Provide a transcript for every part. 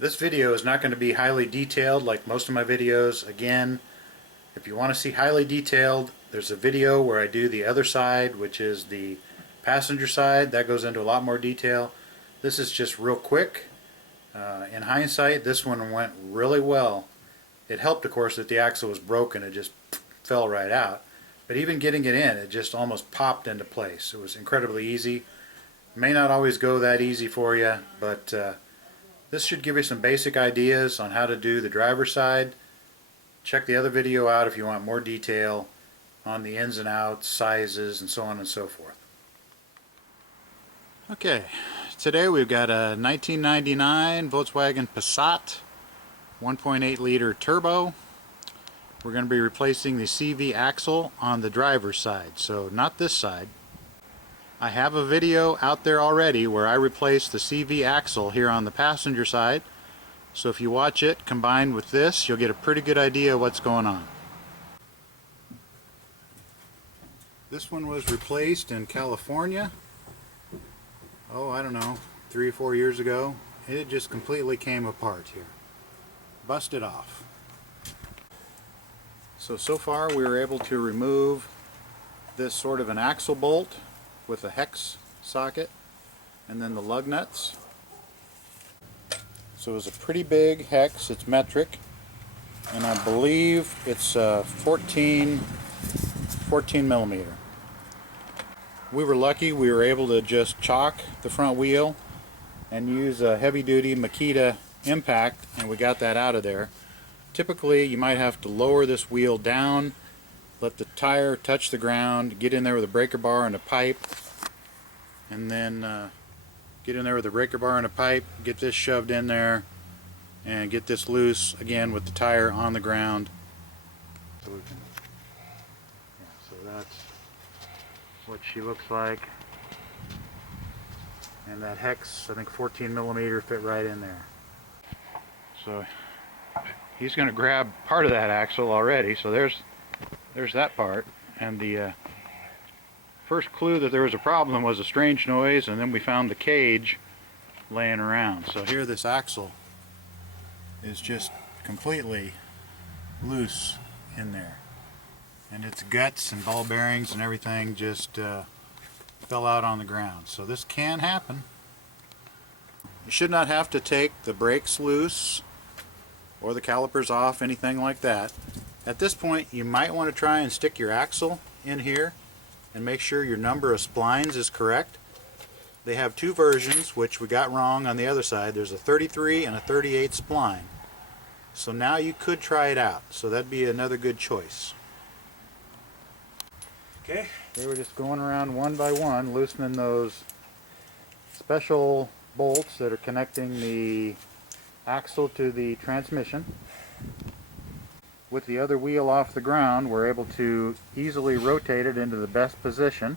This video is not going to be highly detailed like most of my videos. Again, if you want to see highly detailed, there's a video where I do the other side, which is the passenger side. That goes into a lot more detail. This is just real quick. In hindsight, this one went really well. It helped, of course, that the axle was broken. It just fell right out. But even getting it in, it just almost popped into place. It was incredibly easy. May not always go that easy for you, but this should give you some basic ideas on how to do the driver's side. Check the other video out if you want more detail on the ins and outs, sizes, and so on and so forth. Okay, today we've got a 1999 Volkswagen Passat 1.8 liter turbo. We're going to be replacing the CV axle on the driver's side, so not this side. I have a video out there already where I replaced the CV axle here on the passenger side. So if you watch it combined with this, you'll get a pretty good idea of what's going on. This one was replaced in California, oh, I don't know, 3 or 4 years ago. It just completely came apart here. Busted off. So far we were able to remove this sort of an axle bolt with a hex socket and then the lug nuts. So it's a pretty big hex, it's metric, and I believe it's 14 millimeter. We were lucky, we were able to just chalk the front wheel and use a heavy duty Makita impact, and we got that out of there. Typically you might have to lower this wheel down, let the tire touch the ground, get in there with a breaker bar and a pipe, and then get in there with a breaker bar and a pipe, get this shoved in there, and get this loose again with the tire on the ground. So that's what she looks like. And that hex, I think 14 millimeter, fit right in there. So he's going to grab part of that axle already, so there's that part. And the first clue that there was a problem was a strange noise, and then we found the cage laying around. So here this axle is just completely loose in there, and its guts and ball bearings and everything just fell out on the ground. So this can happen. You should not have to take the brakes loose or the calipers off, anything like that. At this point you might want to try and stick your axle in here and make sure your number of splines is correct. They have two versions, which we got wrong on the other side. There's a 33 and a 38 spline. So now you could try it out. So that'd be another good choice. Okay, they were just going around one by one, loosening those special bolts that are connecting the axle to the transmission. With the other wheel off the ground, we're able to easily rotate it into the best position.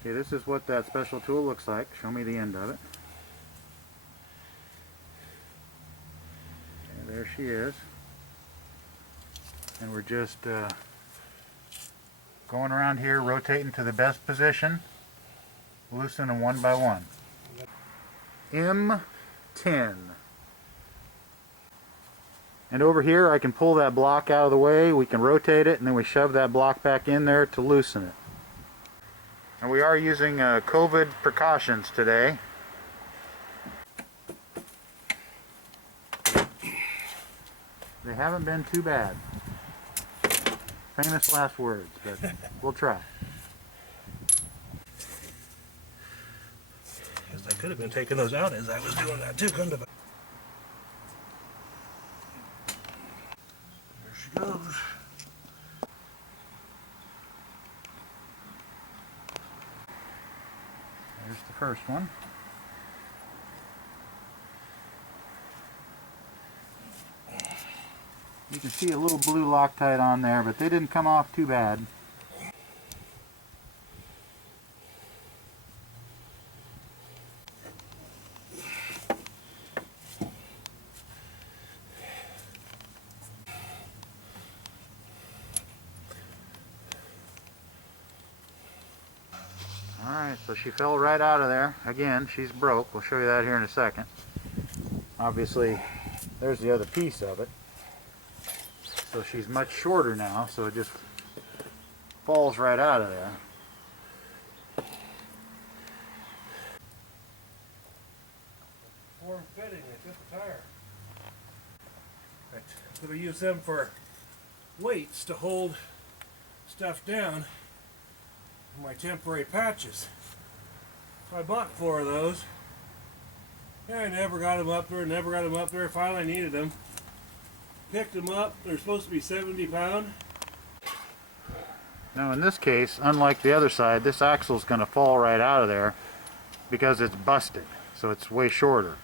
Okay, this is what that special tool looks like. Show me the end of it. Okay, there she is. And we're just going around here, rotating to the best position, loosening one by one. M10. And over here I can pull that block out of the way, we can rotate it, and then we shove that block back in there to loosen it. And we are using COVID precautions today. They haven't been too bad. Famous last words, but we'll try. Guess I could have been taking those out as I was doing that too, couldn't I? Goes. There's the first one. You can see a little blue Loctite on there, but they didn't come off too bad. Alright, so she fell right out of there. Again, she's broke. We'll show you that here in a second. obviously there's the other piece of it. So she's much shorter now, so it just falls right out of there. Form fitting, they fit the tire. I'm going to use them for weights to hold stuff down in my temporary patches. So I bought 4 of those. And I never got them up there, Finally I needed them. Picked them up. They're supposed to be 70 pounds. Now in this case, unlike the other side, this axle is going to fall right out of there because it's busted. So it's way shorter.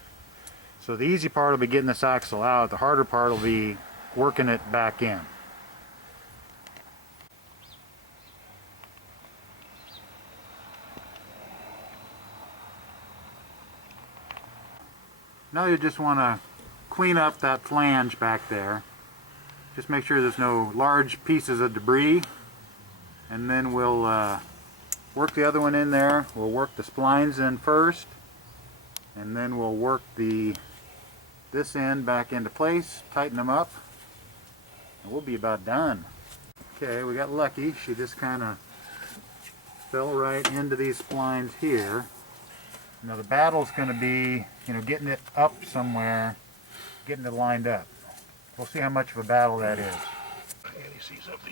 So the easy part will be getting this axle out. The harder part will be working it back in. Now you just want to clean up that flange back there. Just make sure there's no large pieces of debris. And then we'll work the other one in there. We'll work the splines in first. And then we'll work this end back into place, tighten them up. And we'll be about done. Okay, we got lucky. She just kind of fell right into these splines here. Now the battle's going to be, getting it up somewhere, getting it lined up. We'll see how much of a battle that is.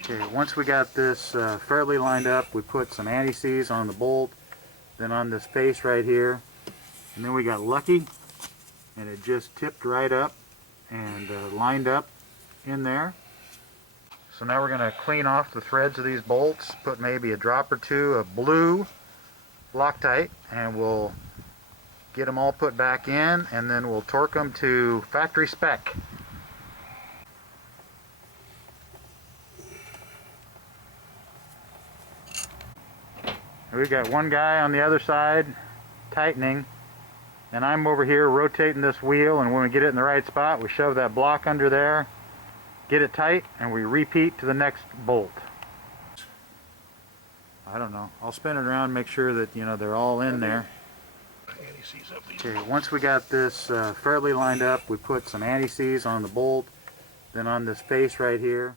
Okay, once we got this fairly lined up, we put some anti-seize on the bolt, then on this face right here, and then we got lucky, and it just tipped right up and lined up in there. So now we're going to clean off the threads of these bolts, put maybe a drop or two of blue Loctite, and we'll get them all put back in, and then we'll torque them to factory spec. We've got one guy on the other side tightening, and I'm over here rotating this wheel, and when we get it in the right spot, we shove that block under there, get it tight, and we repeat to the next bolt. I don't know. I'll spin it around, make sure that they're all in there. Okay, once we got this fairly lined up, we put some anti-seize on the bolt, then on this face right here.